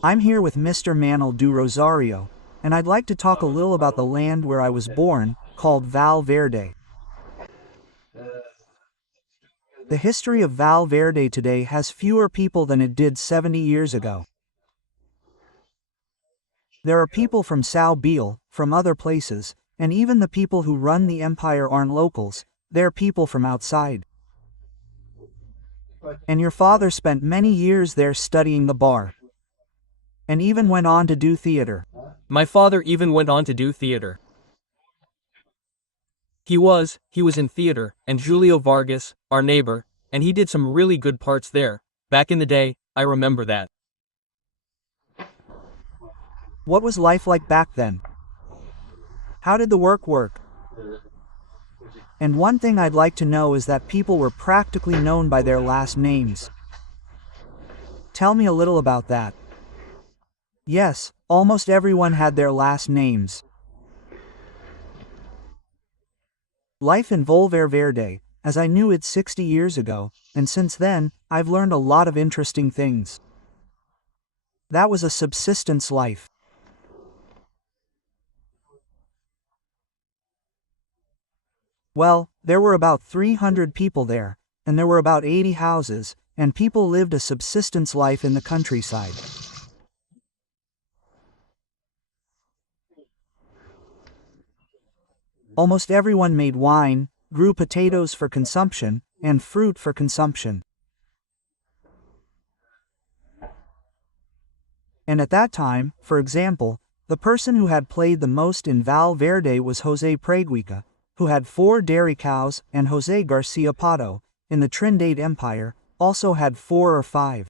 I'm here with Mr. Manuel do Rosario, and I'd like to talk a little about the land where I was born, called Valverde. The history of Valverde today has fewer people than it did 70 years ago. There are people from São Paulo, from other places, and even the people who run the empire aren't locals, they're people from outside. And your father spent many years there studying the bar. And even went on to do theater. My father even went on to do theater. He was in theater, and Julio Vargas, our neighbor, and he did some really good parts there. Back in the day, I remember that. What was life like back then? How did the work? And one thing I'd like to know is that people were practically known by their last names. Tell me a little about that. Yes, almost everyone had their last names. Life in Valverde, as I knew it 60 years ago, and since then, I've learned a lot of interesting things. That was a subsistence life. Well, there were about 300 people there, and there were about 80 houses, and people lived a subsistence life in the countryside. Almost everyone made wine, grew potatoes for consumption, and fruit for consumption. And at that time, for example, the person who had played the most in Valverde was José Preguiça, who had 4 dairy cows, and José Garcia Pato, in the Trindade Empire, also had 4 or 5.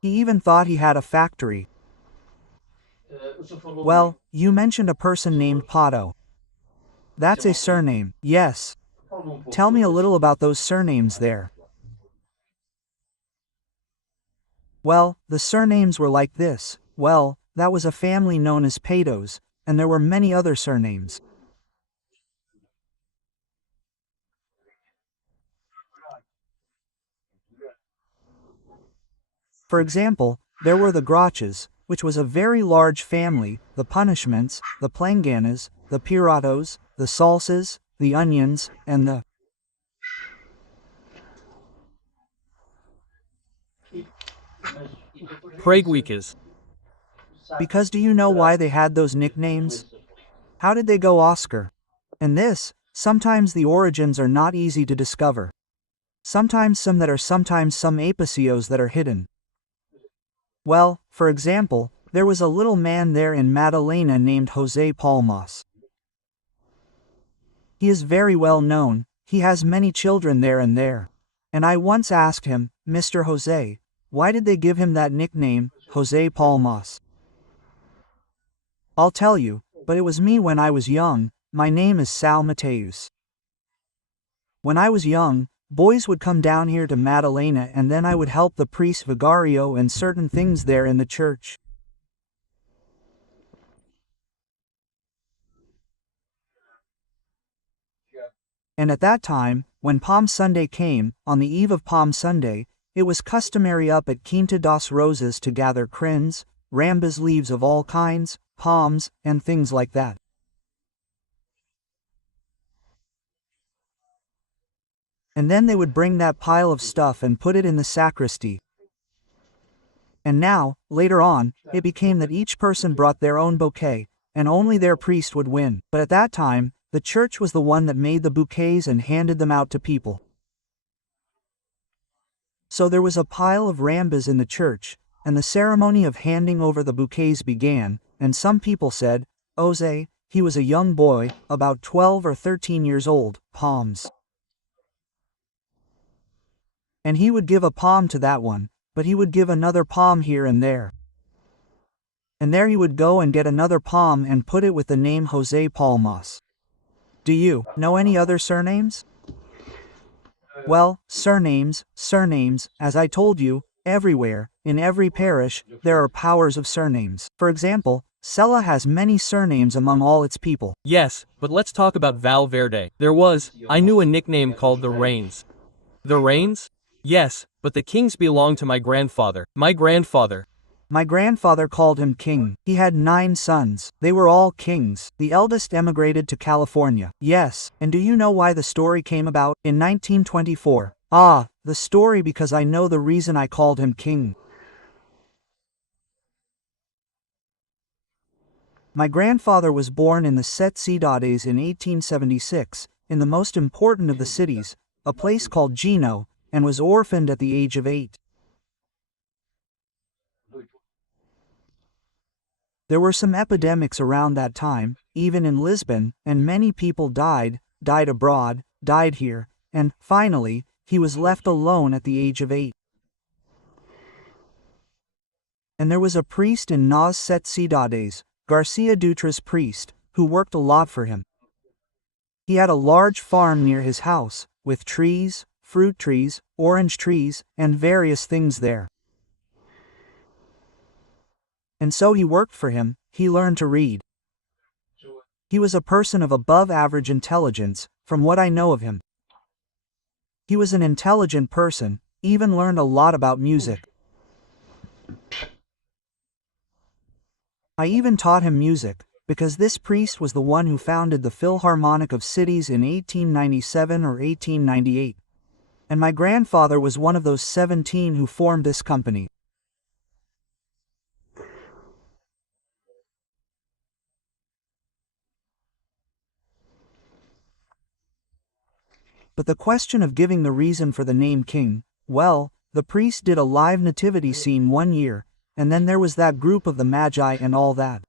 He even thought he had a factory. Well, you mentioned a person named Pato. That's a surname, yes. Tell me a little about those surnames there. Well, the surnames were like this. Well, that was a family known as Patos, and there were many other surnames. For example, there were the Grachas, which was a very large family, the Punishments, the Planganas, the Piratos, the Salsas, the Onions, and the Preguiças. Because do you know why they had those nicknames? How did they go Oscar? And this, sometimes the origins are not easy to discover. Sometimes some apicios that are hidden. Well, for example, there was a little man there in Madalena named José Palmas. He is very well known, he has many children there. And I once asked him, Mr. José, why did they give him that nickname, José Palmas? I'll tell you, but it was me when I was young. My name is São Mateus. When I was young, boys would come down here to Madalena and then I would help the priest Vigario and certain things there in the church. And at that time, when Palm Sunday came, on the eve of Palm Sunday, it was customary up at Quinta das Rosas to gather crins, rambas, leaves of all kinds, palms, and things like that. And then they would bring that pile of stuff and put it in the sacristy. And now, later on, it became that each person brought their own bouquet, and only their priest would win. But at that time, the church was the one that made the bouquets and handed them out to people. So there was a pile of rambas in the church, and the ceremony of handing over the bouquets began, and some people said, Jose, he was a young boy, about 12 or 13 years old, palms. And he would give a palm to that one, but he would give another palm here and there. And there he would go and get another palm and put it with the name José Palmas. Do you know any other surnames? Well, surnames, as I told you, everywhere, in every parish, there are powers of surnames. For example, Sela has many surnames among all its people. Yes, but let's talk about Valverde. I knew a nickname called the Rains. The Rains? Yes, but the kings belonged to my grandfather. My grandfather. My grandfather called him king. He had 9 sons. They were all kings. The eldest emigrated to California. Yes, and do you know why the story came about? In 1924. Ah, the story, because I know the reason I called him king. My grandfather was born in the Set Cidades in 1876, in the most important of the cities, a place called Gino, and was orphaned at the age of 8. There were some epidemics around that time, even in Lisbon, and many people died abroad, died here, and, finally, he was left alone at the age of 8. And there was a priest in Nas Set Cidades, Garcia Dutra's priest, who worked a lot for him. He had a large farm near his house, with trees, fruit trees, orange trees, and various things there. And so he worked for him. He learned to read. He was a person of above average intelligence, from what I know of him. He was an intelligent person, even learned a lot about music. I even taught him music, because this priest was the one who founded the Philharmonic of Cities in 1897 or 1898. And my grandfather was one of those 17 who formed this company. But the question of giving the reason for the name king, well, the priest did a live nativity scene one year, and then there was that group of the Magi and all that.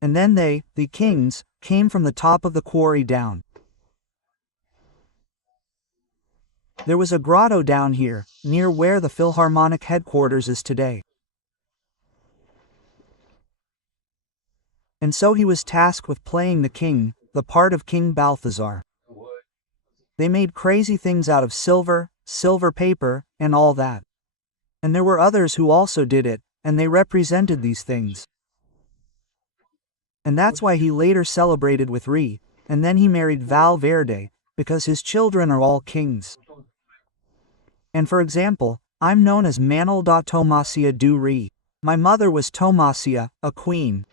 And then they, the kings, came from the top of the quarry down. There was a grotto down here, near where the Philharmonic headquarters is today. And so he was tasked with playing the king, the part of King Balthazar. They made crazy things out of silver, silver paper, and all that. And there were others who also did it, and they represented these things. And that's why he later celebrated with Re, and then he married Valverde, because his children are all kings. And for example, I'm known as Manuel da Tomasia do Re. My mother was Tomasia, a queen.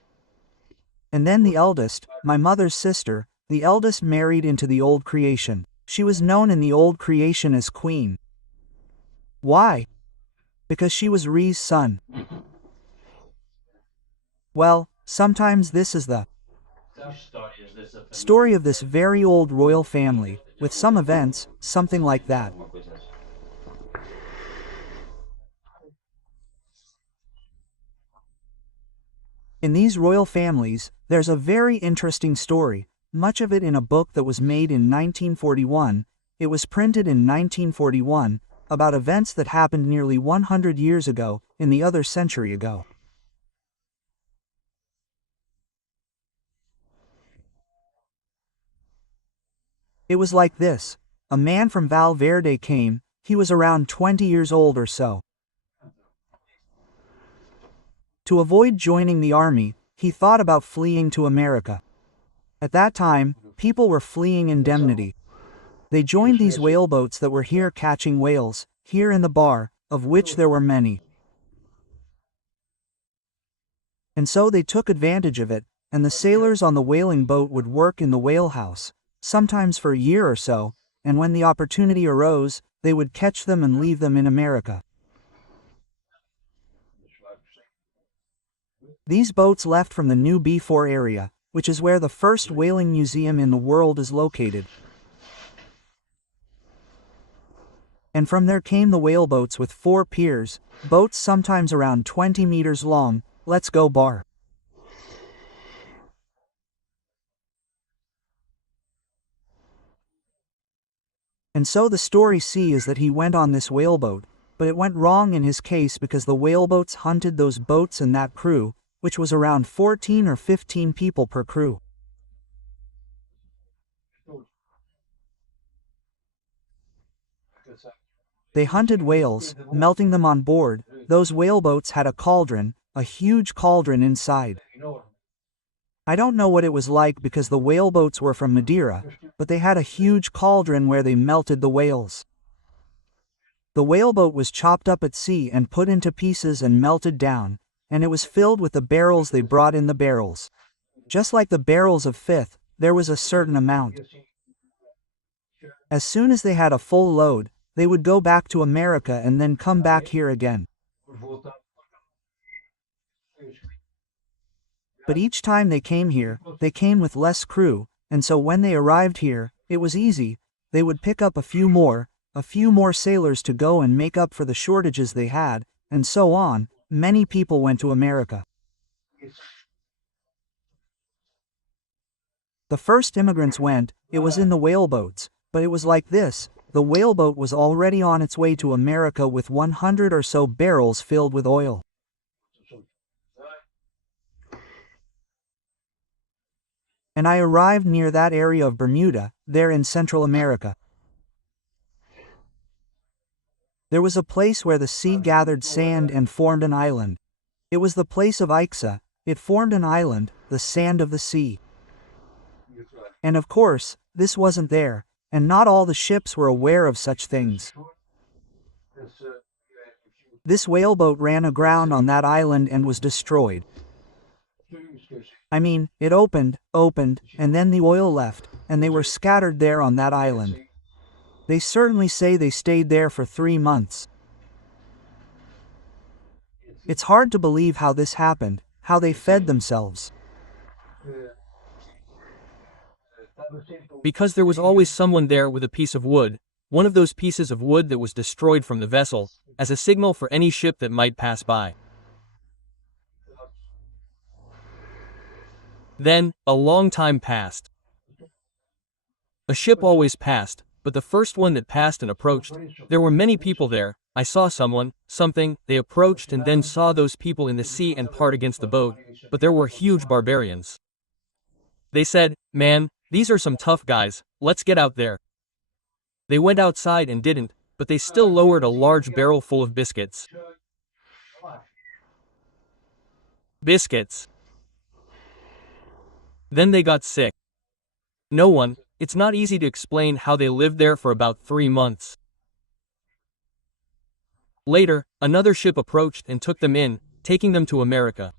And then the eldest, my mother's sister, the eldest married into the old creation. She was known in the old creation as queen. Why? Because she was Re's son. Well, sometimes this is the story of this very old royal family, with some events, something like that. In these royal families, there's a very interesting story, much of it in a book that was made in 1941, it was printed in 1941, about events that happened nearly 100 years ago, in the other century ago. It was like this. A man from Valverde came, he was around 20 years old or so. To avoid joining the army, he thought about fleeing to America. At that time, people were fleeing indemnity. They joined these whaleboats that were here catching whales, here in the bar, of which there were many. And so they took advantage of it, and the sailors on the whaling boat would work in the whalehouse, sometimes for a year or so, and when the opportunity arose, they would catch them and leave them in America. These boats left from the New B4 area, which is where the first whaling museum in the world is located. And from there came the whaleboats with 4 piers, boats sometimes around 20 meters long, let's go bar. And so the story C is that he went on this whaleboat, but it went wrong in his case because the whaleboats hunted those boats and that crew, which was around 14 or 15 people per crew. They hunted whales, melting them on board. Those whaleboats had a cauldron, a huge cauldron inside. I don't know what it was like because the whaleboats were from Madeira, but they had a huge cauldron where they melted the whales. The whaleboat was chopped up at sea and put into pieces and melted down, and it was filled with the barrels they brought in the barrels. Just like the barrels of fifth, there was a certain amount. As soon as they had a full load, they would go back to America and then come back here again. But each time they came here, they came with less crew, and so when they arrived here, it was easy. They would pick up a few more sailors to go and make up for the shortages they had, and so on. Many people went to America. The first immigrants went, it was in the whaleboats, but it was like this. The whaleboat was already on its way to America with 100 or so barrels filled with oil. And I arrived near that area of Bermuda, there in Central America. There was a place where the sea gathered sand and formed an island. It was the place of Ixa. It formed an island, the sand of the sea. And of course, this wasn't there, and not all the ships were aware of such things. This whaleboat ran aground on that island and was destroyed. I mean, it opened, and then the oil left, and they were scattered there on that island. They certainly say they stayed there for 3 months. It's hard to believe how this happened, how they fed themselves. Because there was always someone there with a piece of wood, one of those pieces of wood that was destroyed from the vessel, as a signal for any ship that might pass by. Then, a long time passed. A ship always passed, but the first one that passed and approached, there were many people there. I saw someone, something, they approached and then saw those people in the sea and part against the boat, but there were huge barbarians. They said, "Man, these are some tough guys, let's get out there." They went outside and didn't, but they still lowered a large barrel full of biscuits. Biscuits. Then they got sick. No one, it's not easy to explain how they lived there for about 3 months. Later, another ship approached and took them in, taking them to America.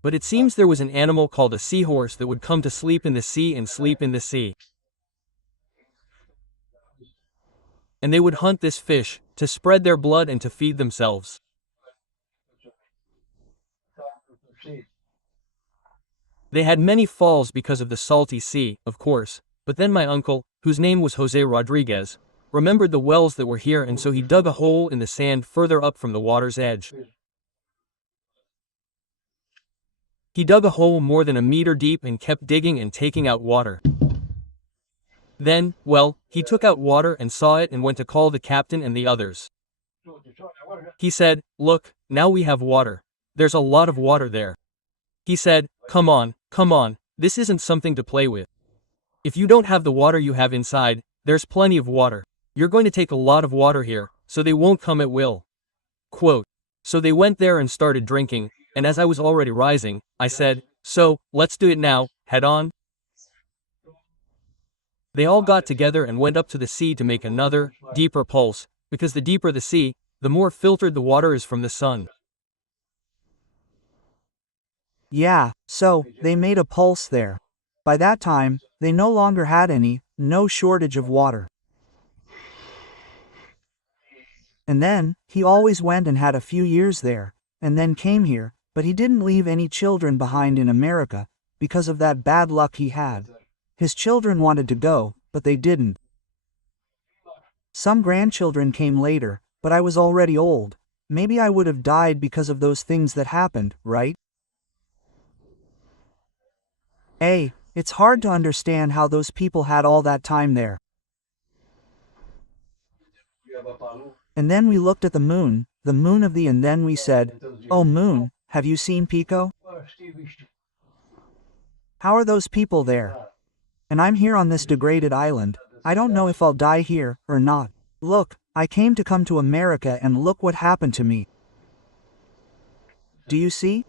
But it seems there was an animal called a seahorse that would come to sleep in the sea and sleep in the sea. And they would hunt this fish, to spread their blood and to feed themselves. They had many falls because of the salty sea, of course, but then my uncle, whose name was Jose Rodriguez, remembered the wells that were here, and so he dug a hole in the sand further up from the water's edge. He dug a hole more than a meter deep and kept digging and taking out water. Then, well, he took out water and saw it and went to call the captain and the others. He said, "Look, now we have water. There's a lot of water there." He said, come on, this isn't something to play with. If you don't have the water you have inside, there's plenty of water. You're going to take a lot of water here, so they won't come at will." Quote, "So they went there and started drinking, and as I was already rising, I said, so, let's do it now, head on." They all got together and went up to the sea to make another, deeper pulse, because the deeper the sea, the more filtered the water is from the sun. Yeah, so, they made a pulse there. By that time, they no longer had no shortage of water. And then, he always went and had a few years there, and then came here, but he didn't leave any children behind in America, because of that bad luck he had. His children wanted to go, but they didn't. Some grandchildren came later, but I was already old. Maybe I would have died because of those things that happened, right? It's hard to understand how those people had all that time there. And then we looked at the moon of the, and then we said, "Oh moon, have you seen Pico? How are those people there? And I'm here on this degraded island. I don't know if I'll die here, or not. Look, I came to come to America and look what happened to me." Do you see?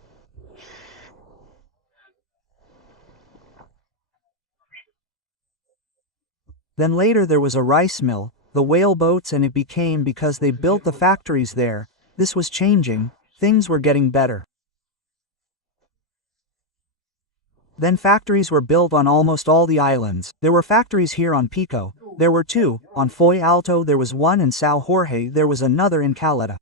Then later there was a rice mill, the whale boats, and it became because they built the factories there. This was changing, things were getting better. Then factories were built on almost all the islands. There were factories here on Pico. There were two, on Foy Alto there was one, in Sao Jorge there was another, in Caleta.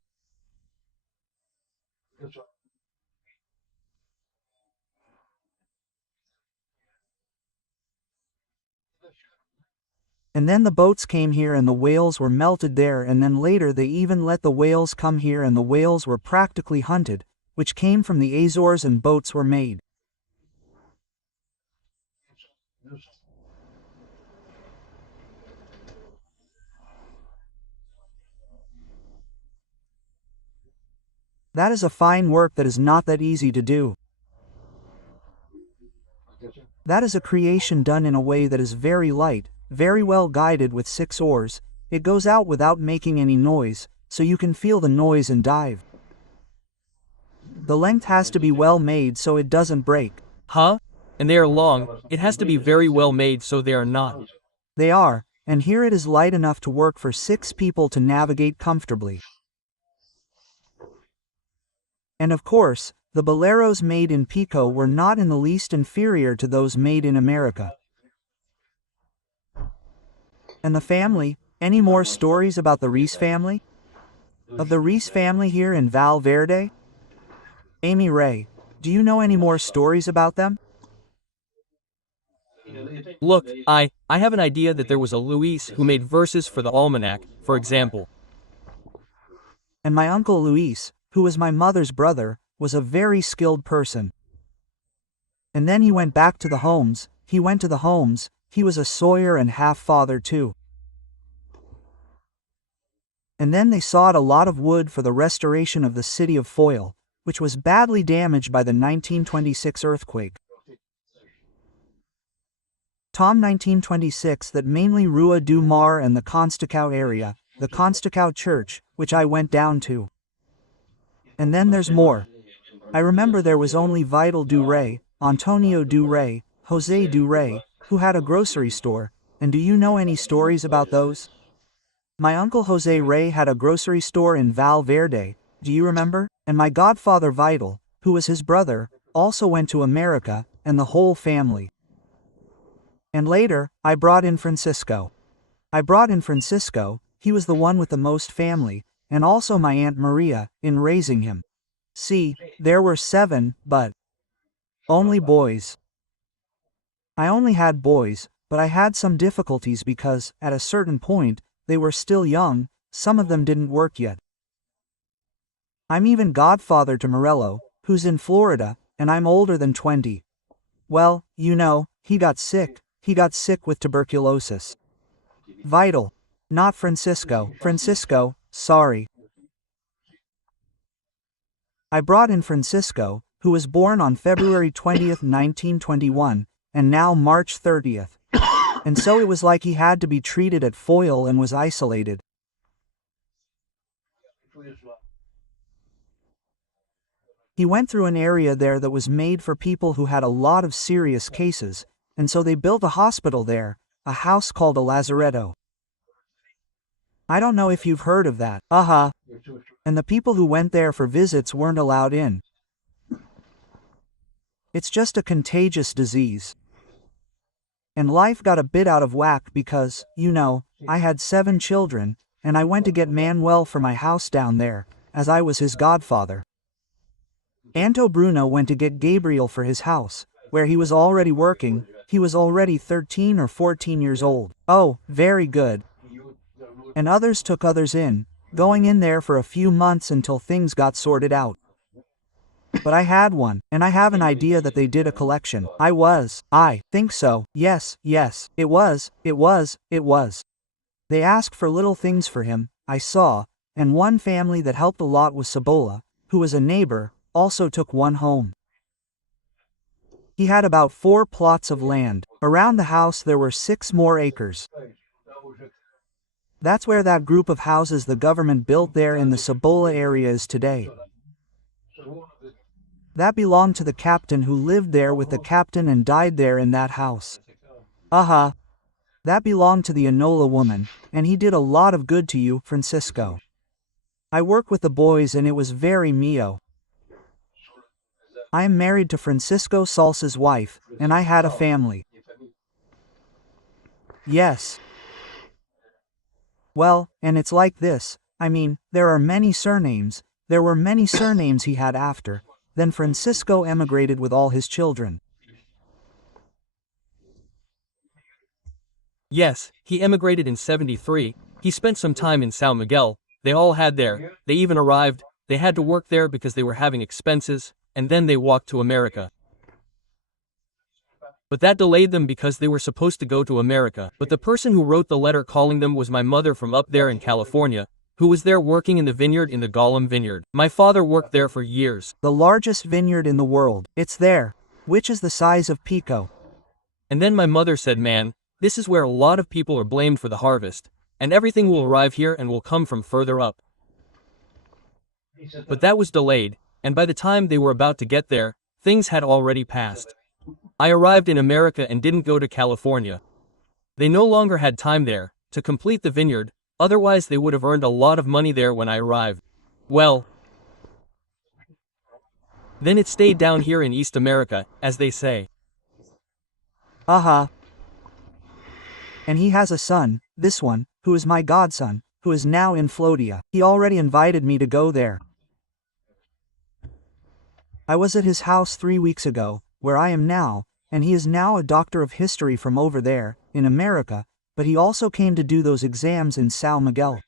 And then the boats came here and the whales were melted there, and then later they even let the whales come here and the whales were practically hunted, which came from the Azores, and boats were made. That is a fine work that is not that easy to do. That is a creation done in a way that is very light, very well guided with 6 oars. It goes out without making any noise, so you can feel the noise and dive. The length has to be well made so it doesn't break. Huh? And they are long, it has to be very well made so they are not. They are, and here it is light enough to work for 6 people to navigate comfortably. And of course, the boleros made in Pico were not in the least inferior to those made in America. And the family, any more stories about the Reese family? Of the Reese family here in Valverde? Amy Ray, do you know any more stories about them? Look, I have an idea that there was a Luis who made verses for the almanac, for example. And my uncle Luis, who was my mother's brother, was a very skilled person. And then he went back to the homes, he was a sawyer and half father too. And then they sawed a lot of wood for the restoration of the city of Foyle, which was badly damaged by the 1926 earthquake. Tom 1926, that mainly Rua do Mar and the Constacao area, the Constacao church, which I went down to. And then there's more. I remember there was only Vidal do Rey, Antonio do Rey, Jose do Rey, who had a grocery store, and do you know any stories about those? My uncle Jose Rey had a grocery store in Valverde, do you remember? And my godfather Vidal, who was his brother, also went to America, and the whole family. And later, I brought in Francisco. He was the one with the most family, and also my Aunt Maria, in raising him. See, there were 7, but only boys. I only had boys, but I had some difficulties because, at a certain point, they were still young, some of them didn't work yet. I'm even godfather to Morello, who's in Florida, and I'm older than 20. Well, you know, he got sick with tuberculosis. Vidal. Not Francisco. Sorry. I brought in Francisco, who was born on February 20th, 1921, and now March 30th. And so it was like he had to be treated at Foyle and was isolated. He went through an area there that was made for people who had a lot of serious cases, and so they built a hospital there, a house called a lazaretto. I don't know if you've heard of that. And the people who went there for visits weren't allowed in. It's just a contagious disease. And life got a bit out of whack because, you know, I had 7 children, and I went to get Manuel for my house down there, as I was his godfather. Anto Bruno went to get Gabriel for his house, where he was already working. He was already 13 or 14 years old. Oh, very good. And others took others in, going in there for a few months until things got sorted out. But I had one, and I have an idea that they did a collection. I think so. Yes, it was. They asked for little things for him, I saw, and one family that helped a lot was Cibola, who was a neighbor, also took one home. He had about 4 plots of land. Around the house there were 6 more acres. That's where that group of houses the government built there in the Cibola area is today. That belonged to the captain who lived there with the captain and died there in that house. That belonged to the Enola woman, and he did a lot of good to you, Francisco. I work with the boys and it was very mio. I am married to Francisco Salsa's wife, and I had a family. Yes. Well, and it's like this, I mean, there are many surnames, there were many surnames he had after, then Francisco emigrated with all his children. Yes, he emigrated in 73, he spent some time in São Miguel, they all had there, they even arrived, they had to work there because they were having expenses, and then they walked to America. But that delayed them because they were supposed to go to America. But the person who wrote the letter calling them was my mother from up there in California, who was there working in the vineyard in the Gollum vineyard. My father worked there for years. The largest vineyard in the world. It's there. Which is the size of Pico. And then my mother said, man, this is where a lot of people are blamed for the harvest, and everything will arrive here and will come from further up. But that was delayed, and by the time they were about to get there, things had already passed. I arrived in America and didn't go to California. They no longer had time there to complete the vineyard, otherwise they would have earned a lot of money there when I arrived. Well, then it stayed down here in East America, as they say. And he has a son, this one, who is my godson, who is now in Florida. He already invited me to go there. I was at his house 3 weeks ago, where I am now, and he is now a doctor of history from over there, in America, but he also came to do those exams in São Miguel.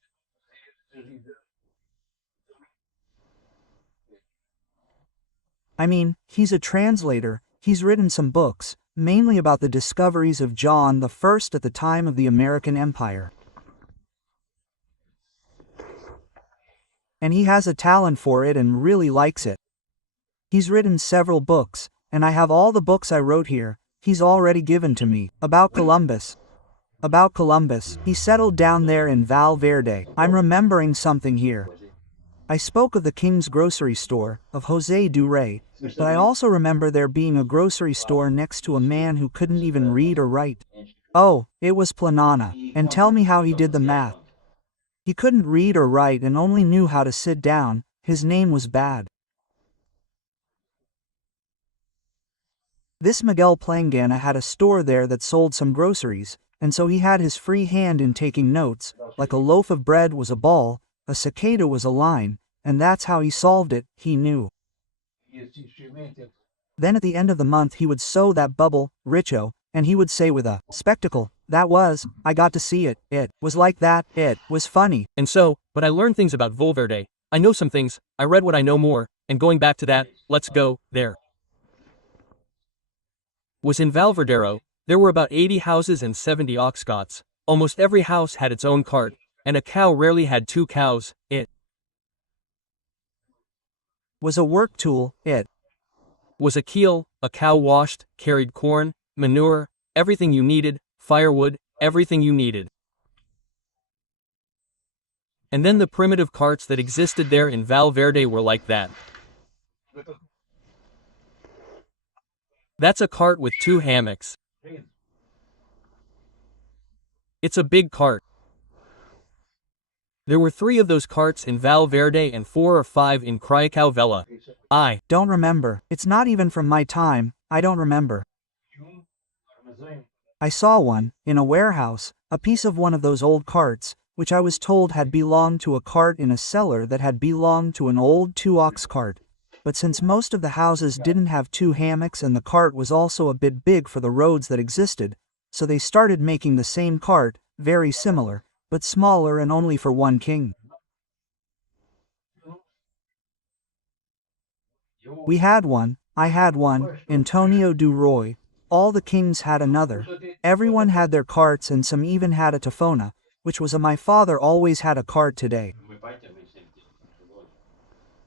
I mean, he's a translator, he's written some books, mainly about the discoveries of John the First at the time of the American Empire. And he has a talent for it and really likes it. He's written several books, and I have all the books I wrote here, he's already given to me, about Columbus. About Columbus, he settled down there in Valverde. I'm remembering something here. I spoke of the King's grocery store, of José Duré, but I also remember there being a grocery store next to a man who couldn't even read or write. Oh, it was Planana, and tell me how he did the math. He couldn't read or write and only knew how to sit down, his name was Bad. This Miguel Plangana had a store there that sold some groceries, and so he had his free hand in taking notes, like a loaf of bread was a ball, a cicada was a line, and that's how he solved it, he knew. Then at the end of the month he would sew that bubble, Richo, and he would say with a spectacle, I got to see it, it was like that, it was funny. And so, but I learned things about Valverde, I know some things, I read what I know more, and going back to that, let's go, there. Was in Valverdero, there were about 80 houses and 70 ox cots, almost every house had its own cart, and a cow rarely had 2 cows, it was a work tool, it was a keel, a cow washed, carried corn, manure, everything you needed, firewood, everything you needed. And then the primitive carts that existed there in Valverde were like that. That's a cart with 2 hammocks. It's a big cart. There were 3 of those carts in Valverde and 4 or 5 in Criacao Vela. I don't remember. It's not even from my time, I don't remember. I saw one, in a warehouse, a piece of one of those old carts, which I was told had belonged to a cart in a cellar that had belonged to an old 2-ox cart. But since most of the houses didn't have 2 hammocks and the cart was also a bit big for the roads that existed, so they started making the same cart, very similar, but smaller and only for one king. We had one, I had one, Antonio du Roy, all the kings had another, everyone had their carts and some even had a tafona, which was my father always had a cart today.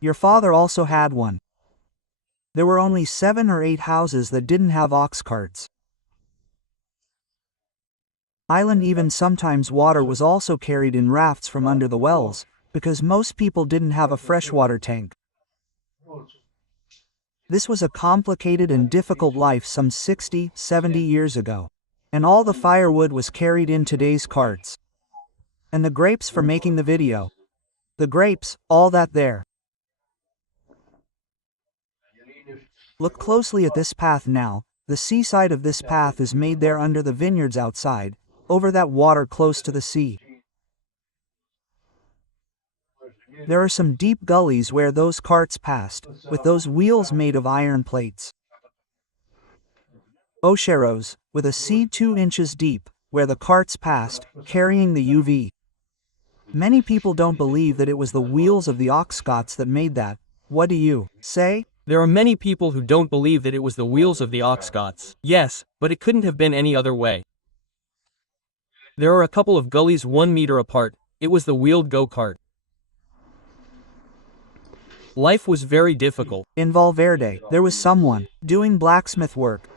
Your father also had one. There were only 7 or 8 houses that didn't have ox carts. Island even sometimes water was also carried in rafts from under the wells, because most people didn't have a freshwater tank. This was a complicated and difficult life some 60, 70 years ago. And all the firewood was carried in today's carts. And the grapes for making the video. The grapes, all that there. Look closely at this path now. The seaside of this path is made there under the vineyards outside, over that water close to the sea. There are some deep gullies where those carts passed, with those wheels made of iron plates. Ocheros, with a sea 2 inches deep, where the carts passed, carrying the UV. Many people don't believe that it was the wheels of the ox carts that made that. What do you say? There are many people who don't believe that it was the wheels of the ox carts. Yes, but it couldn't have been any other way. There are a couple of gullies 1 meter apart. It was the wheeled go-kart. Life was very difficult. In Valverde, there was someone doing blacksmith work.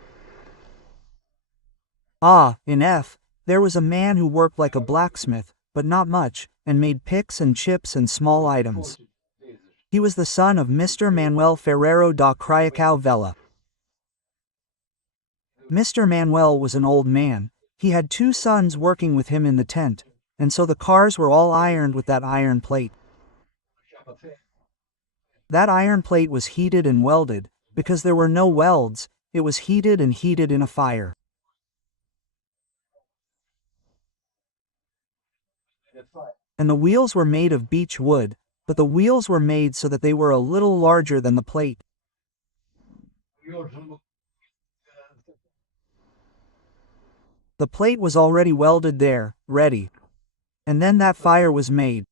In F, there was a man who worked like a blacksmith, but not much, and made picks and chips and small items. He was the son of Mr. Manuel Ferrero da Criacao Vela. Mr. Manuel was an old man. He had 2 sons working with him in the tent, and so the cars were all ironed with that iron plate. That iron plate was heated and welded, because there were no welds, it was heated and heated in a fire. And the wheels were made of beech wood, but the wheels were made so that they were a little larger than the plate. The plate was already welded there, ready. And then that fire was made.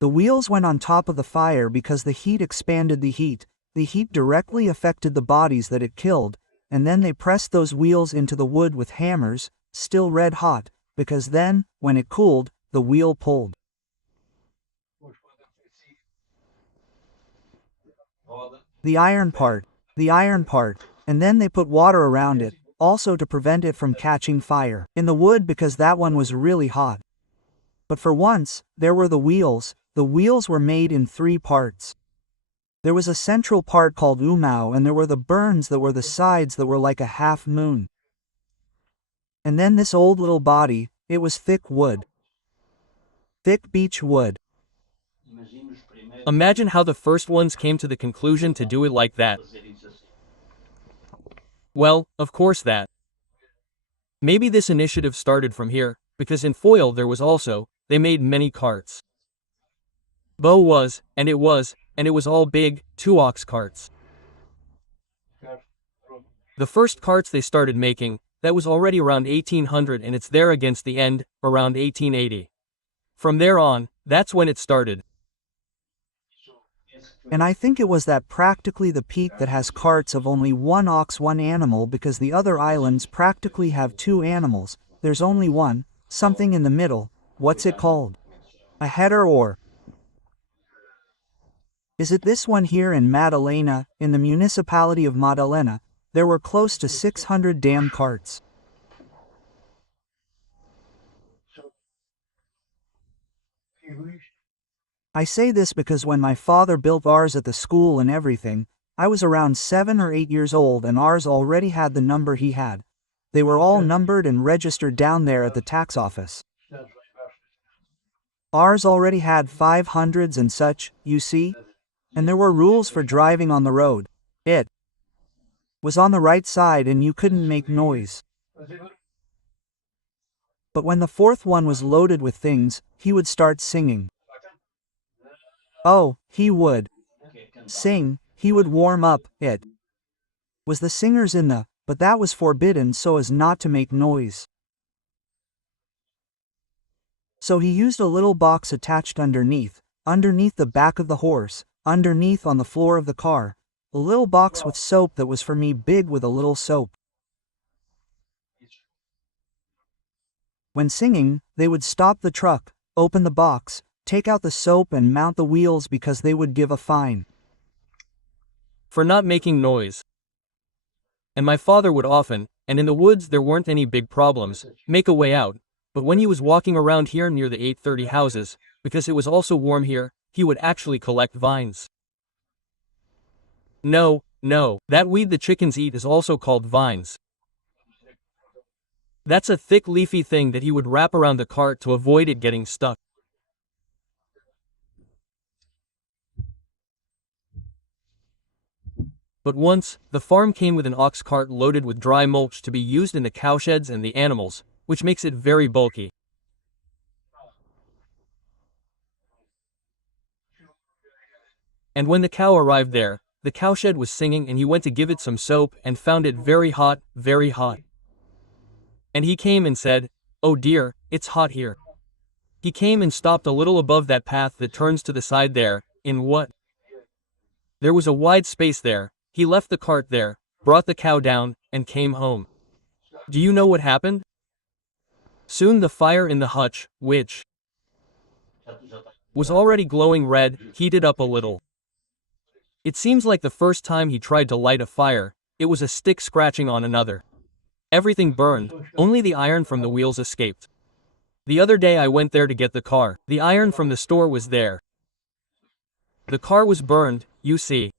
The wheels went on top of the fire because the heat expanded the heat. The heat directly affected the bodies that it killed, and then they pressed those wheels into the wood with hammers, still red hot, because then, when it cooled, the wheel pulled. The iron part, and then they put water around it, also to prevent it from catching fire in the wood because that one was really hot. But for once, there were the wheels. The wheels were made in 3 parts. There was a central part called umau, and there were the burns that were the sides that were like a half moon. And then this old little body, it was thick wood. Thick beech wood. Imagine how the first ones came to the conclusion to do it like that. Well, of course that. Maybe this initiative started from here, because in Foyle there was also, they made many carts. Bo was, and it was all big, 2 ox carts. The first carts they started making, that was already around 1800 and it's there against the end, around 1880. From there on, that's when it started. And I think it was that practically the peak that has carts of only 1 ox 1 animal because the other islands practically have 2 animals, there's only one, something in the middle, what's it called? A header or... Is it this one here in Madalena, in the municipality of Madalena? There were close to 600 damn carts. I say this because when my father built ours at the school and everything, I was around 7 or 8 years old and ours already had the number he had. They were all numbered and registered down there at the tax office. Ours already had 500s and such, you see? And there were rules for driving on the road. It was on the right side and you couldn't make noise. But when the 4th one was loaded with things, he would start singing. Oh, he would sing, he would warm up, it was the singers in the, but that was forbidden so as not to make noise. So he used a little box attached underneath the back of the horse, underneath on the floor of the car, a little box with soap that was for me big with a little soap. When singing, they would stop the truck, open the box, take out the soap and mount the wheels because they would give a fine. For not making noise. And my father would often, and in the woods there weren't any big problems, make a way out, But when he was walking around here near the 830 houses, because it was also warm here, he would actually collect vines. No, that weed the chickens eat is also called vines. That's a thick leafy thing that he would wrap around the cart to avoid it getting stuck. But once, the farm came with an ox cart loaded with dry mulch to be used in the cowsheds and the animals, which makes it very bulky. And when the cow arrived there, the cowshed was singing and he went to give it some soap and found it very hot, very hot. And he came and said, "Oh dear, it's hot here." He came and stopped a little above that path that turns to the side there, in what? There was a wide space there. He left the cart there, brought the cow down, and came home. Do you know what happened? Soon the fire in the hutch, which was already glowing red, heated up a little. It seems like the first time he tried to light a fire, it was a stick scratching on another. Everything burned, only the iron from the wheels escaped. The other day I went there to get the car. The iron from the store was there. The car was burned, you see.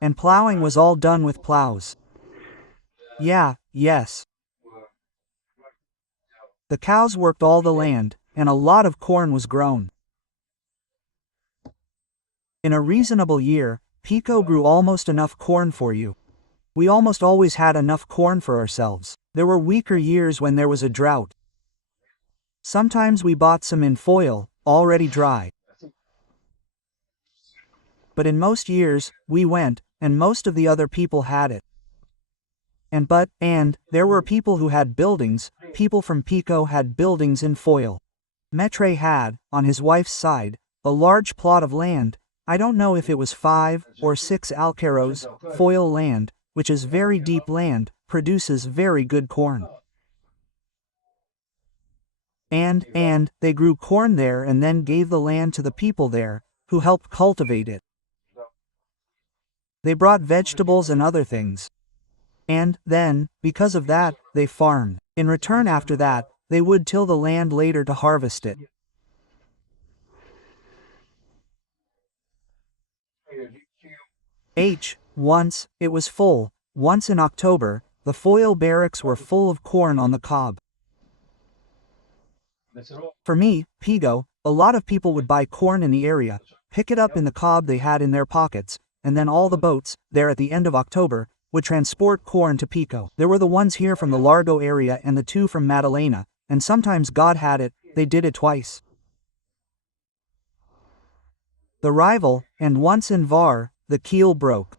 And plowing was all done with plows. Yeah, yes. The cows worked all the land, and a lot of corn was grown. In a reasonable year, Pico grew almost enough corn for you. We almost always had enough corn for ourselves. There were weaker years when there was a drought. Sometimes we bought some in foil, already dry. But in most years, we went, and most of the other people had it. And there were people who had buildings. People from Pico had buildings in foil. Metre had, on his wife's side, a large plot of land. I don't know if it was 5 or 6 alcaros, foil land, which is very deep land, produces very good corn. And they grew corn there and then gave the land to the people there, who helped cultivate it. They brought vegetables and other things. And then, because of that, they farmed. In return after that, they would till the land later to harvest it. Once, it was full. Once in October, the foil barracks were full of corn on the cob. For me, Pico, a lot of people would buy corn in the area, pick it up in the cob they had in their pockets, and then all the boats, there at the end of October, would transport corn to Pico. There were the ones here from the Largo area and the 2 from Madalena, and sometimes God had it, they did it twice. The rival, and once in Var, the keel broke.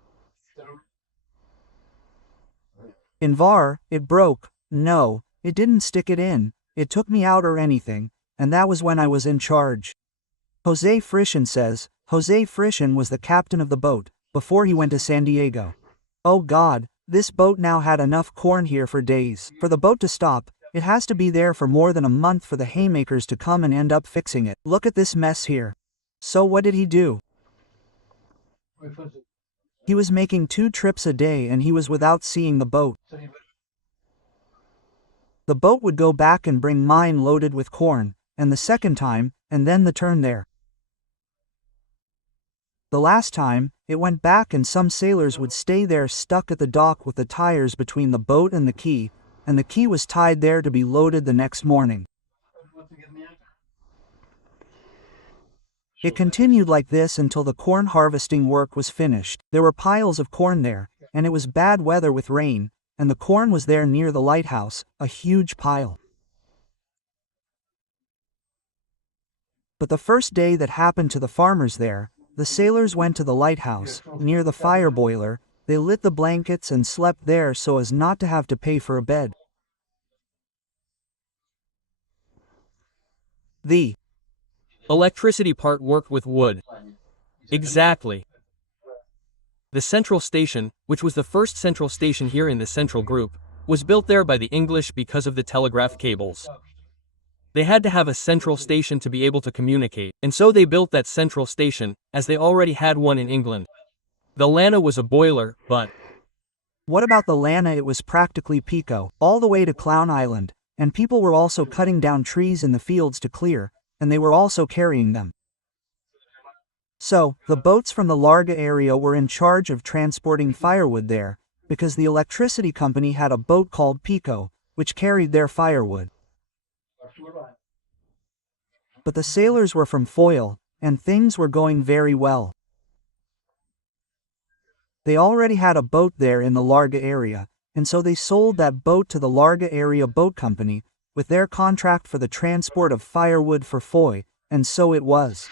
In Var, it broke. No, it didn't stick it in, it took me out or anything, and that was when I was in charge. Jose Frischen says, Jose Frischen was the captain of the boat, before he went to San Diego. Oh God, this boat now had enough corn here for days. For the boat to stop, it has to be there for more than a month for the haymakers to come and end up fixing it. Look at this mess here. So what did he do? He was making 2 trips a day and he was without seeing the boat. The boat would go back and bring mine loaded with corn, and the second time, and then the turn there. The last time, it went back and some sailors would stay there stuck at the dock with the tires between the boat and the key was tied there to be loaded the next morning. It continued like this until the corn harvesting work was finished. There were piles of corn there, and it was bad weather with rain, and the corn was there near the lighthouse, a huge pile. But the first day that happened to the farmers there, the sailors went to the lighthouse, near the fire boiler, they lit the blankets and slept there so as not to have to pay for a bed. The electricity part worked with wood. Exactly. The central station, which was the first central station here in the central group, was built there by the English because of the telegraph cables. They had to have a central station to be able to communicate, and so they built that central station, as they already had one in England. The Lana was a boiler, but What about the Lana? It was practically Pico, all the way to Clown Island, and people were also cutting down trees in the fields to clear, and they were also carrying them. So, the boats from the Larga area were in charge of transporting firewood there, because the electricity company had a boat called Pico, which carried their firewood. But the sailors were from Foil, and things were going very well. They already had a boat there in the Larga area, and so they sold that boat to the Larga Area Boat Company, with their contract for the transport of firewood for Foy, and so it was.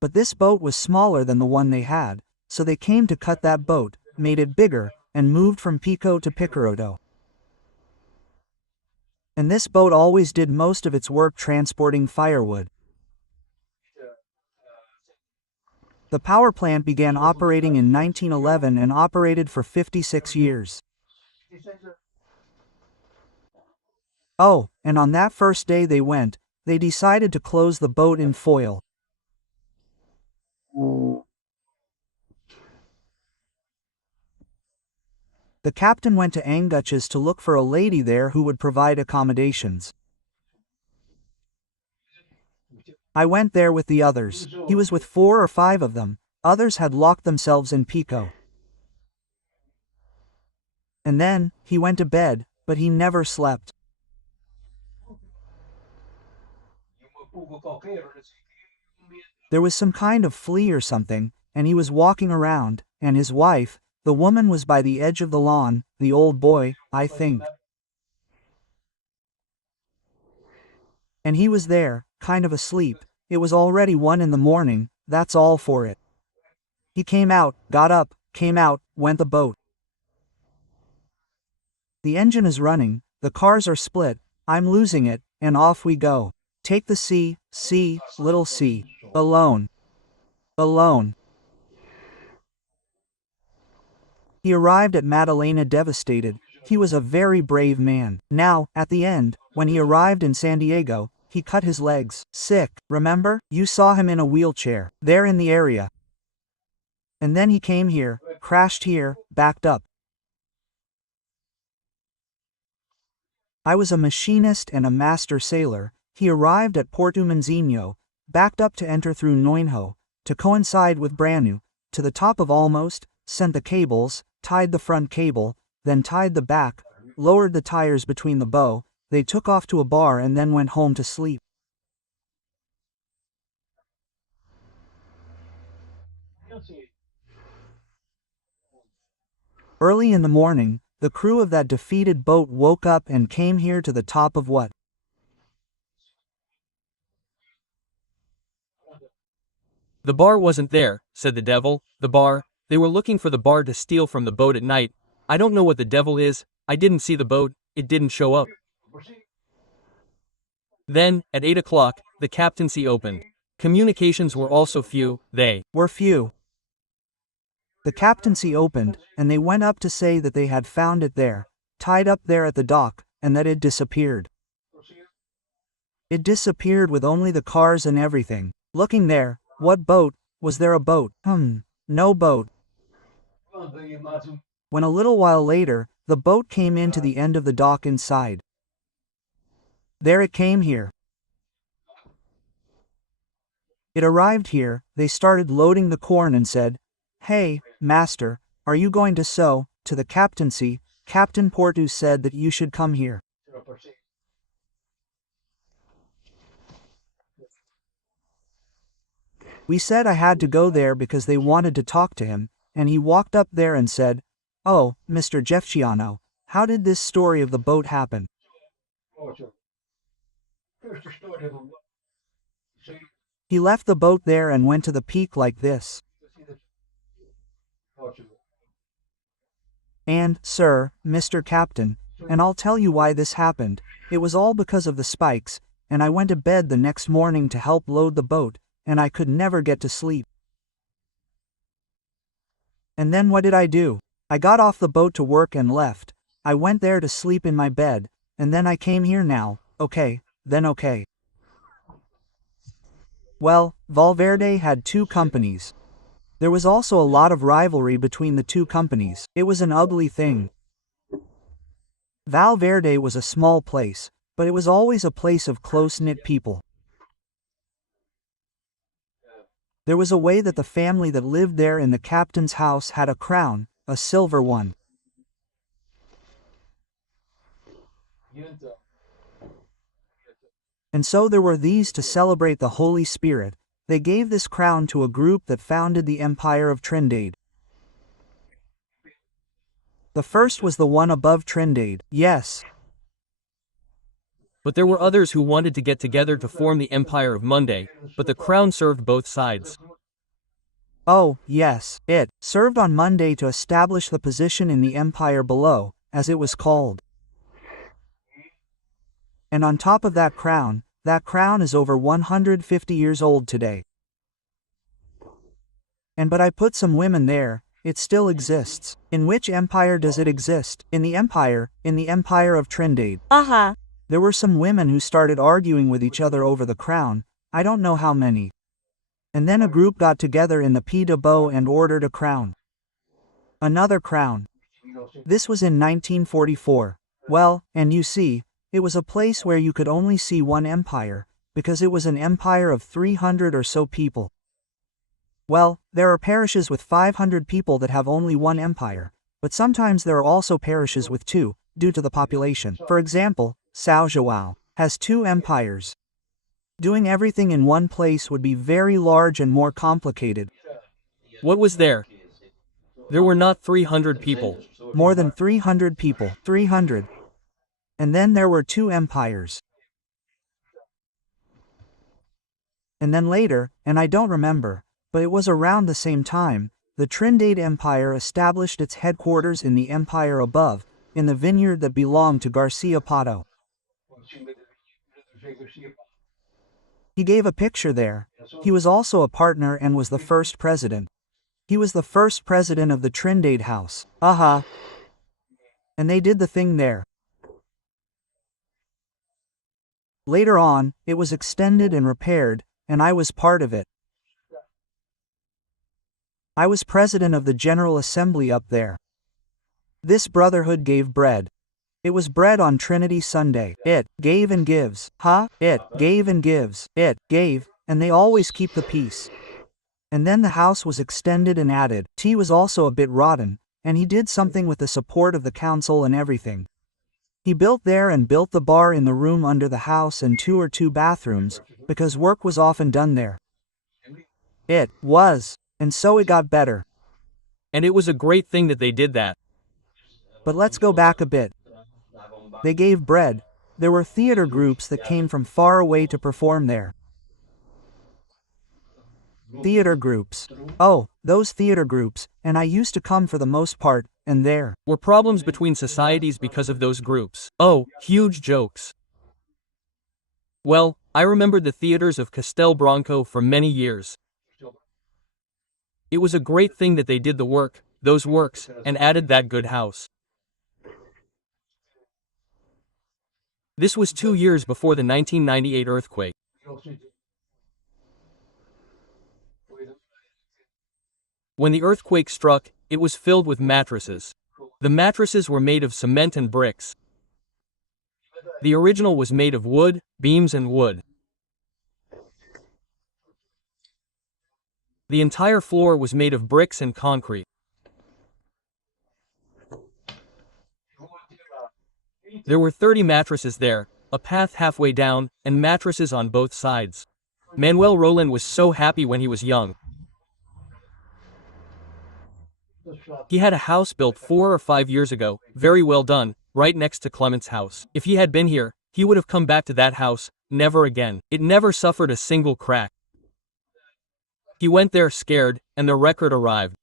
But this boat was smaller than the one they had, so they came to cut that boat, made it bigger, and moved from Pico to Picorodo. And this boat always did most of its work transporting firewood. The power plant began operating in 1911 and operated for 56 years. Oh, and on that first day they decided to close the boat in Foil. The captain went to Anguches to look for a lady there who would provide accommodations. I went there with the others. He was with 4 or 5 of them. Others had locked themselves in Pico. And then, he went to bed, but he never slept. There was some kind of flea or something, and he was walking around, and his wife, the woman, was by the edge of the lawn, the old boy, I think. And he was there, kind of asleep. It was already 1 in the morning, that's all for it. He came out, got up, came out, went the boat. The engine is running, the cars are split, I'm losing it, and off we go. Take the C, little c, alone. Alone. He arrived at Madalena devastated. He was a very brave man. Now, at the end, when he arrived in San Diego, he cut his legs. Sick, remember? You saw him in a wheelchair, there in the area. And then he came here, crashed here, backed up. I was a machinist and a master sailor. He arrived at Porto Manzinho, backed up to enter through Noinho, to coincide with Branu, to the top of Almost, sent the cables, tied the front cable, then tied the back, lowered the tires between the bow, they took off to a bar and then went home to sleep. Early in the morning, the crew of that defeated boat woke up and came here to the top of what? The bar wasn't there, said the devil. The bar, they were looking for the bar to steal from the boat at night. I don't know what the devil is, I didn't see the boat, it didn't show up. Then, at 8 o'clock, the captaincy opened. Communications were also few, they were few. The captaincy opened, and they went up to say that they had found it there, tied up there at the dock, and that it disappeared. It disappeared with only the cars and everything. Looking there, what boat? Was there a boat? No boat. When a little while later, the boat came in to the end of the dock inside. There it came here. It arrived here, they started loading the corn and said, "Hey, master, are you going to sow?" To the captaincy, Captain Portu said that you should come here. We said I had to go there because they wanted to talk to him, and he walked up there and said, "Oh, Mr. Jefciano, how did this story of the boat happen?" He left the boat there and went to the peak like this. And, sir, Mr. Captain, and I'll tell you why this happened, it was all because of the spikes, and I went to bed the next morning to help load the boat, and I could never get to sleep. And then what did I do? I got off the boat to work and left. I went there to sleep in my bed, and then I came here now, okay. Well, Valverde had 2 companies. There was also a lot of rivalry between the two companies. It was an ugly thing. Valverde was a small place, but it was always a place of close-knit people. There was a way that the family that lived there in the captain's house had a crown, a silver one. And so there were these to celebrate the Holy Spirit. They gave this crown to a group that founded the Empire of Trindade. The first was the one above Trindade, yes. But there were others who wanted to get together to form the Empire of Monday, but the crown served both sides. Oh, yes, it served on Monday to establish the position in the empire below, as it was called. And on top of that crown is over 150 years old today. But I put some women there, it still exists. In which empire does it exist? In the empire of Trindade. There were some women who started arguing with each other over the crown, I don't know how many. And then a group got together in the Pico and ordered a crown. Another crown. This was in 1944. Well, and you see, it was a place where you could only see one empire, because it was an empire of 300 or so people. Well, there are parishes with 500 people that have only one empire, but sometimes there are also parishes with two, due to the population. For example, São João has 2 empires. Doing everything in one place would be very large and more complicated. What was there? There were not 300 people. More than 300 people. 300. And then there were 2 empires. And then later, and I don't remember, but it was around the same time, the Trindade Empire established its headquarters in the empire above, in the vineyard that belonged to Garcia Pato. He gave a picture there. He was also a partner and was the first president. He was the first president of the Trindade house. And they did the thing there. Later on, it was extended and repaired, and I was part of it. I was president of the General Assembly up there. This brotherhood gave bread. It was bread on Trinity Sunday. It gave and gives. It gave and gives. It gave, and they always keep the peace. And then the house was extended and added. Tea was also a bit rotten, and he did something with the support of the council and everything. He built there and built the bar in the room under the house and 2 or 2 bathrooms, because work was often done there. It was, and so it got better. And it was a great thing that they did that. But let's go back a bit. They gave bread. There were theater groups that came from far away to perform there. Theater groups. Oh, those theater groups, and I used to come for the most part, and there were problems between societies because of those groups. Oh, huge jokes. Well, I remembered the theaters of Castel Branco for many years. It was a great thing that they did the work, those works, and added that good house. This was 2 years before the 1998 earthquake. When the earthquake struck, it was filled with mattresses. The mattresses were made of cement and bricks. The original was made of wood, beams and wood. The entire floor was made of bricks and concrete. There were 30 mattresses there, a path halfway down, and mattresses on both sides. Manuel Roland was so happy when he was young. He had a house built 4 or 5 years ago, very well done, right next to Clement's house. If he had been here, he would have come back to that house, never again. It never suffered a single crack. He went there scared, and the record arrived.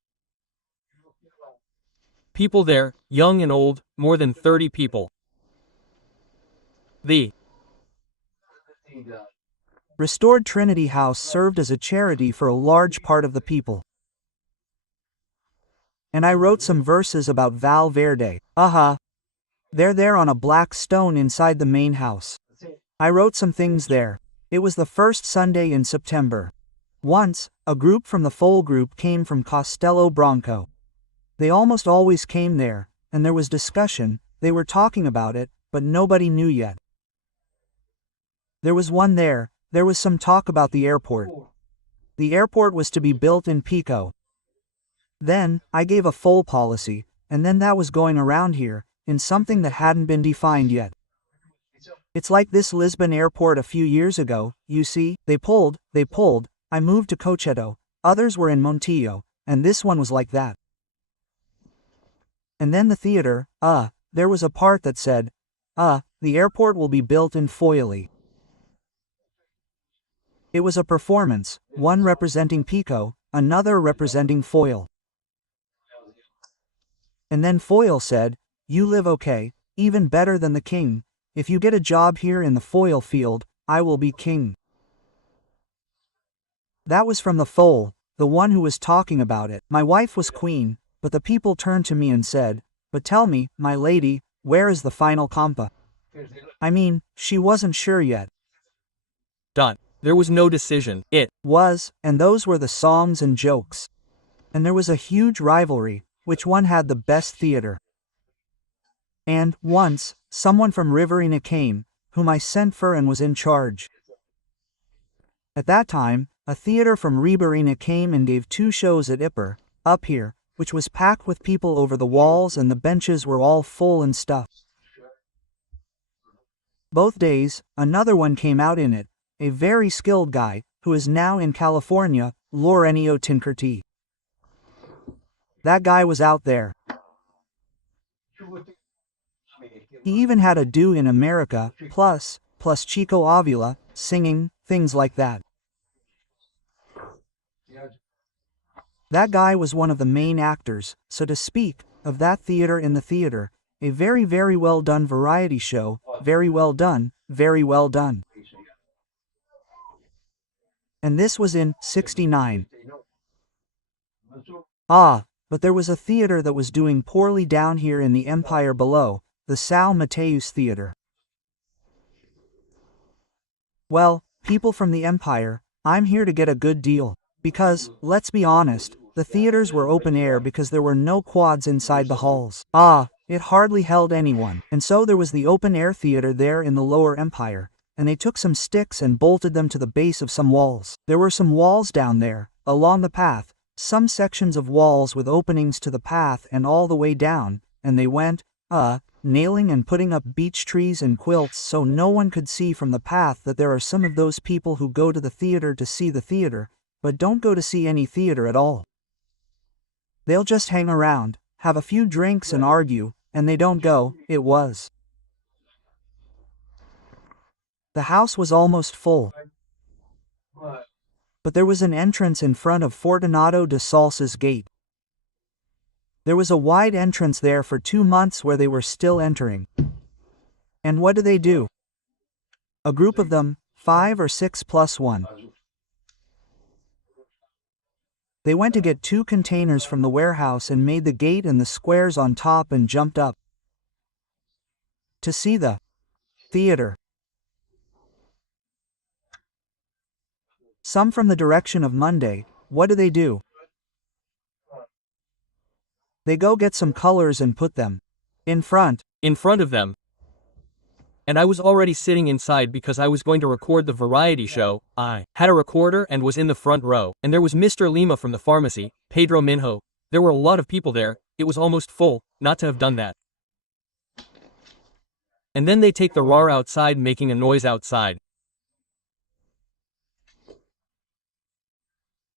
People there, young and old, more than 30 people. The restored Trinity House served as a charity for a large part of the people. And I wrote some verses about Valverde. They're there on a black stone inside the main house. I wrote some things there. It was the first Sunday in September. Once, a group from the Foal group came from Castello Branco. They almost always came there, and there was discussion, they were talking about it, but nobody knew yet. There was one there was some talk about the airport. The airport was to be built in Pico. Then, I gave a full policy, and then that was going around here, in something that hadn't been defined yet. It's like this Lisbon airport a few years ago, you see, they pulled, I moved to Cocheto, others were in Montillo, and this one was like that. And then the theater, there was a part that said, the airport will be built in Foili. It was a performance, one representing Pico, another representing Foil. And then Foil said, you live okay, even better than the king, if you get a job here in the Foil field, I will be king. That was from the foal, the one who was talking about it. My wife was queen, but the people turned to me and said, but tell me, my lady, where is the final compa? I mean, she wasn't sure yet. There was no decision, it was, and those were the songs and jokes. And there was a huge rivalry, which one had the best theater. And, once, someone from Riverina came, whom I sent for and was in charge. At that time, a theater from Riverina came and gave 2 shows at Ypres, up here, which was packed with people over the walls and the benches were all full and stuffed. Both days, another one came out in it, a very skilled guy, who is now in California, Lorenio Tinkerti. That guy was out there. He even had a do in America, plus Chico Avila, singing, things like that. That guy was one of the main actors, so to speak, of that theater in the theater, a very very well done variety show, very well done, very well done. And this was in '69. But there was a theater that was doing poorly down here in the empire below, the São Mateus Theater. Well, people from the empire, I'm here to get a good deal. Because, let's be honest, the theaters were open air because there were no quads inside the halls. It hardly held anyone. And so there was the open air theater there in the lower empire, and they took some sticks and bolted them to the base of some walls. There were some walls down there, along the path, some sections of walls with openings to the path and all the way down, and they went, nailing and putting up beech trees and quilts so no one could see from the path that there are some of those people who go to the theater to see the theater, but don't go to see any theater at all. They'll just hang around, have a few drinks and argue, and they don't go. It was. The house was almost full. But there was an entrance in front of Fortunato de Salsa's gate. There was a wide entrance there for 2 months where they were still entering. And what do? A group of them, 5 or 6 plus 1. They went to get 2 containers from the warehouse and made the gate and the squares on top and jumped up to see the theater. Some from the direction of Monday, what do? They go get some colors and put them in front of them. And I was already sitting inside because I was going to record the variety show. I had a recorder and was in the front row, and there was Mr. Lima from the pharmacy, Pedro Minho. There were a lot of people there, it was almost full, not to have done that. And then they take the RAR outside making a noise outside.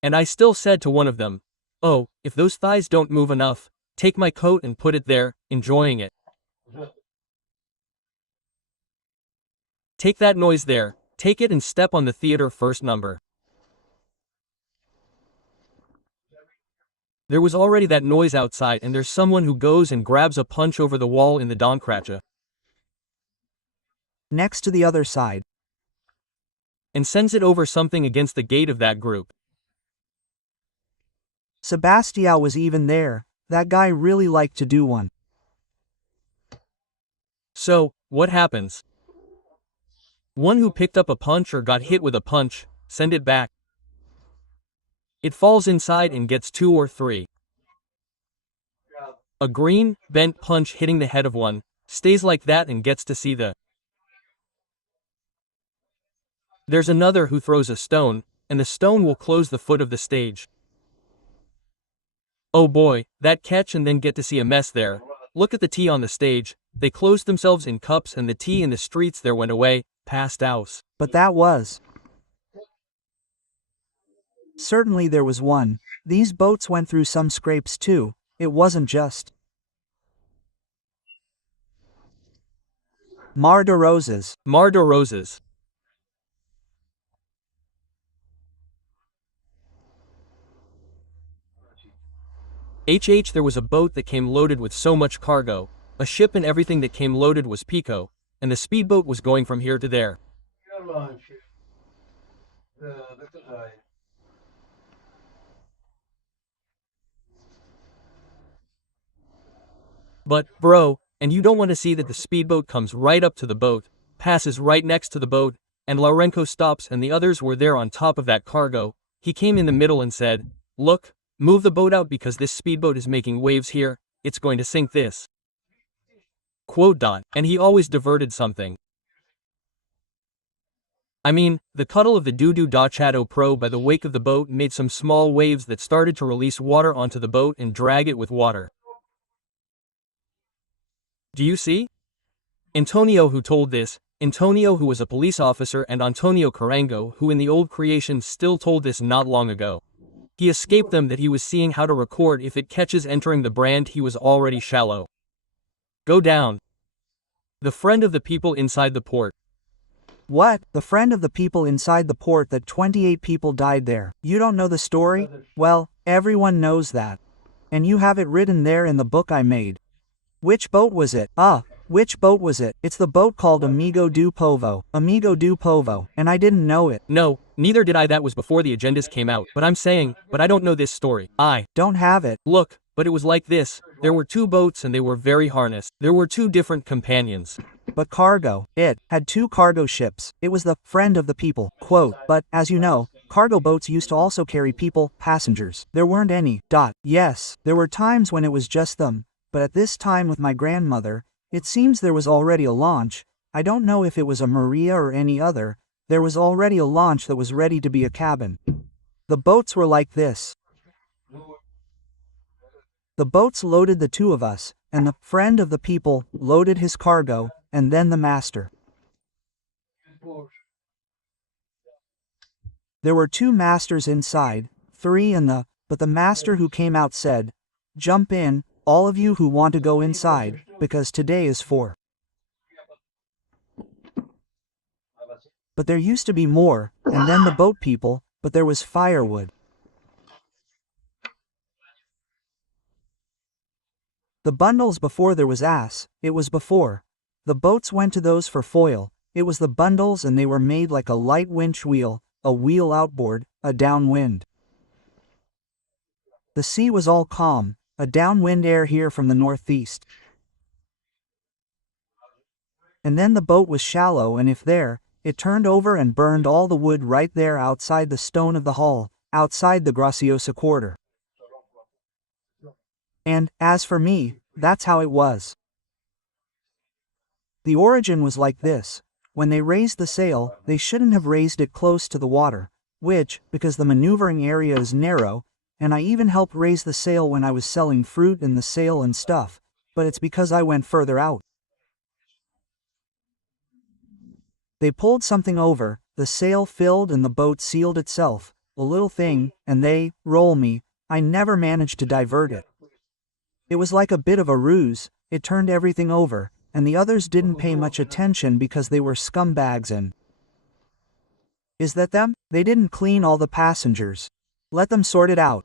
And I still said to one of them, oh, if those thighs don't move enough, take my coat and put it there, enjoying it. Take that noise there, take it and step on the theater first number. There was already that noise outside and there's someone who goes and grabs a punch over the wall in the Donkracha. Next to the other side. And sends it over something against the gate of that group. Sebastião was even there, that guy really liked to do one. So, what happens? One who picked up a punch or got hit with a punch, send it back. It falls inside and gets 2 or 3. A green, bent punch hitting the head of one, stays like that and gets to see the. There's another who throws a stone, and the stone will close the foot of the stage. Oh boy, that catch and then get to see a mess there. Look at the tea on the stage, they closed themselves in cups and the tea in the streets there went away, past house. But that was. Certainly there was one. These boats went through some scrapes too. It wasn't just. Mar de Roses. Mar de Roses. There was a boat that came loaded with so much cargo. A ship and everything that came loaded was Pico, and the speedboat was going from here to there. But, bro, and you don't want to see that the speedboat comes right up to the boat, passes right next to the boat, and Laurenco stops and the others were there on top of that cargo. He came in the middle and said, "Look, move the boat out because this speedboat is making waves here, it's going to sink this." Quote. And he always diverted something. I mean, the cuddle of the doo-doo Chato Pro by the wake of the boat made some small waves that started to release water onto the boat and drag it with water. Do you see? Antonio who told this, Antonio who was a police officer and Antonio Carango who in the old creation still told this not long ago. He escaped them that he was seeing how to record if it catches entering the brand he was already shallow. Go down. The friend of the people inside the port. What? The friend of the people inside the port that 28 people died there. You don't know the story? Well, everyone knows that. And you have it written there in the book I made. Which boat was it? Which boat was it? It's the boat called Amigo do Povo. Amigo do Povo. And I didn't know it. No, neither did I. That was before the agendas came out. But I'm saying, but I don't know this story. I don't have it. Look, but it was like this. There were 2 boats and they were very harnessed. There were 2 different companions. But cargo. It had 2 cargo ships. It was the friend of the people. Quote, but, as you know, cargo boats used to also carry people, passengers. There weren't any. Yes, there were times when it was just them. But at this time with my grandmother, it seems there was already a launch. I don't know if it was a Maria or any other. There was already a launch that was ready to be a cabin. The boats were like this. The boats loaded the 2 of us, and the friend of the people loaded his cargo, and then the master. There were 2 masters inside, 3 but the master who came out said, "Jump in, all of you who want to go inside, because today is for." But there used to be more, and then the boat people, but there was firewood. The bundles before there was ass, it was before. The boats went to those for foil, it was the bundles and they were made like a light winch wheel, a wheel outboard, a downwind. The sea was all calm, a downwind air here from the northeast. And then the boat was shallow and if there, it turned over and burned all the wood right there outside the stone of the hull, outside the Graciosa quarter. And, as for me, that's how it was. The origin was like this. When they raised the sail, they shouldn't have raised it close to the water, which, because the maneuvering area is narrow, and I even helped raise the sail when I was selling fruit in the sail and stuff, but it's because I went further out. They pulled something over, the sail filled and the boat sealed itself, a little thing, and they, roll me, I never managed to divert it. It was like a bit of a ruse, it turned everything over, and the others didn't pay much attention because they were scumbags and... Is that them? They didn't clean all the passengers. Let them sort it out.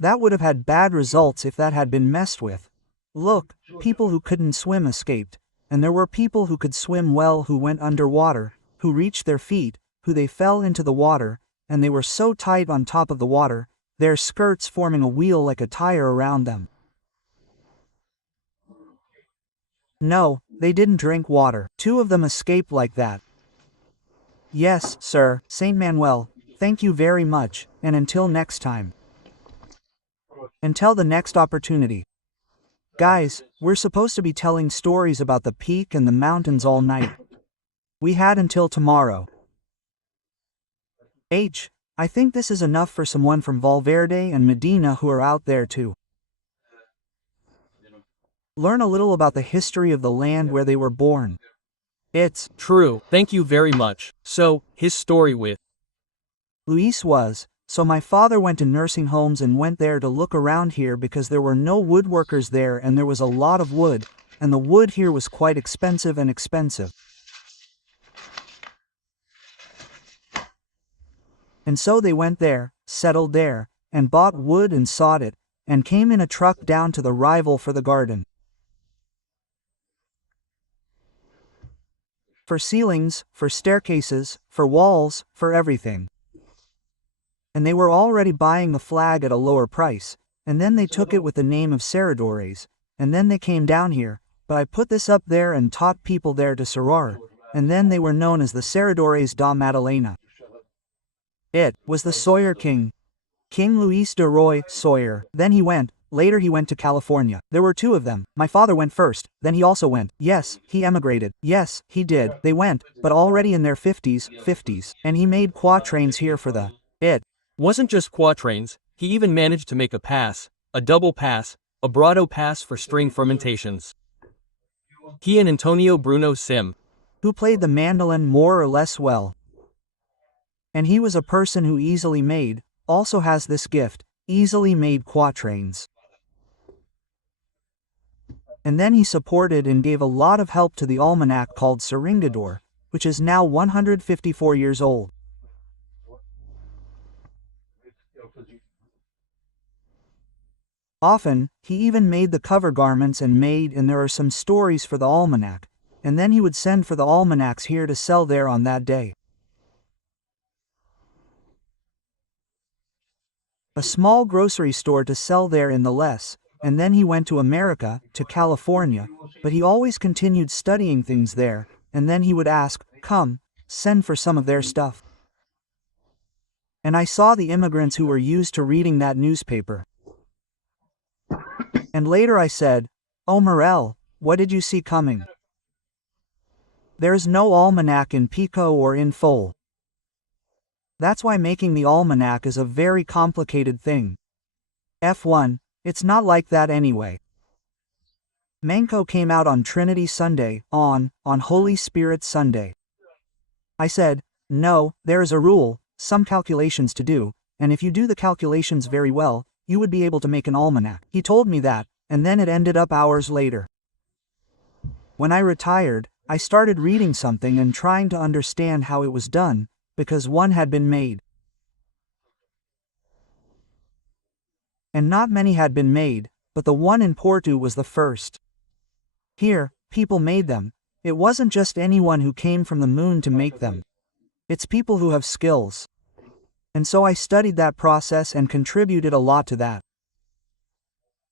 That would have had bad results if that had been messed with. Look, people who couldn't swim escaped, and there were people who could swim well who went underwater, who reached their feet, who they fell into the water, and they were so tight on top of the water, their skirts forming a wheel like a tire around them. No, they didn't drink water. 2 of them escaped like that. Yes, sir, Saint Manuel, thank you very much, and until next time. Until the next opportunity. Guys, we're supposed to be telling stories about the peak and the mountains all night. We had until tomorrow. I think this is enough for someone from Valverde and Medina who are out there too. Learn a little about the history of the land where they were born. It's True, thank you very much. So, his story with Luis was, so my father went to nursing homes and went there to look around here because there were no woodworkers there and there was a lot of wood, and the wood here was quite expensive. And so they went there, settled there, and bought wood and sawed it, and came in a truck down to the rival for the garden. For ceilings, for staircases, for walls, for everything. And they were already buying the flag at a lower price, and then they took it with the name of Serradores, and then they came down here, but I put this up there and taught people there to serrar, and then they were known as the Serradores da Madalena. It was the Sawyer King. King Luis de Roy Sawyer. Then later he went to California. There were two of them. My father went first, then he also went. Yes, he emigrated. Yes, he did. They went, but already in their 50s, and he made quatrains here for the. It wasn't just quatrains, he even managed to make a pass, a double pass, a brado pass for string fermentations. He and Antonio Bruno Sim, who played the mandolin more or less well. And he was a person who easily made, also has this gift, easily made quatrains. And then he supported and gave a lot of help to the almanac called Seringador, which is now 154 years old. Often, he even made the cover garments and there are some stories for the almanac, and then he would send for the almanacs here to sell there on that day. A small grocery store to sell there in the less, and then he went to America, to California, but he always continued studying things there, and then he would ask, come, send for some of their stuff. And I saw the immigrants who were used to reading that newspaper. And later I said, oh Manuel, what did you see coming? There's no almanac in Pico or in Full. That's why making the almanac is a very complicated thing. F1, it's not like that anyway. Manco came out on Trinity Sunday, on Holy Spirit Sunday. I said, no, there is a rule, some calculations to do, and if you do the calculations very well, you would be able to make an almanac. He told me that, and then it ended up hours later. When I retired, I started reading something and trying to understand how it was done, because one had been made. And not many had been made, but the one in Porto was the first. Here, people made them. It wasn't just anyone who came from the moon to make them. It's people who have skills. And so I studied that process and contributed a lot to that.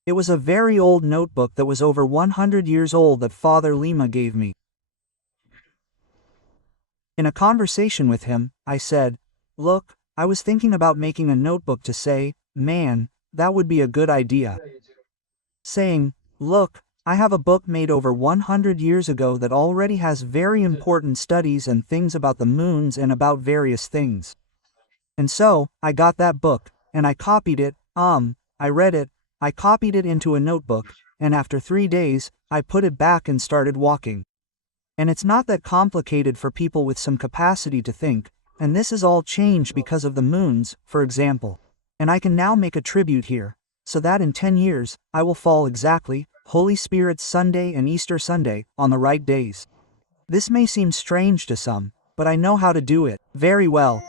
It was a very old notebook that was over 100 years old that Father Lima gave me. In a conversation with him, I said, look, I was thinking about making a notebook to say, man, that would be a good idea. Saying, look, I have a book made over 100 years ago that already has very important studies and things about the moons and about various things. And so, I got that book, and I copied it, I read it, I copied it into a notebook, and after 3 days, I put it back and started walking. And it's not that complicated for people with some capacity to think, and this is all changed because of the moons, for example. And I can now make a tribute here, so that in 10 years, I will fall exactly, Holy Spirit Sunday and Easter Sunday, on the right days. This may seem strange to some, but I know how to do it, very well.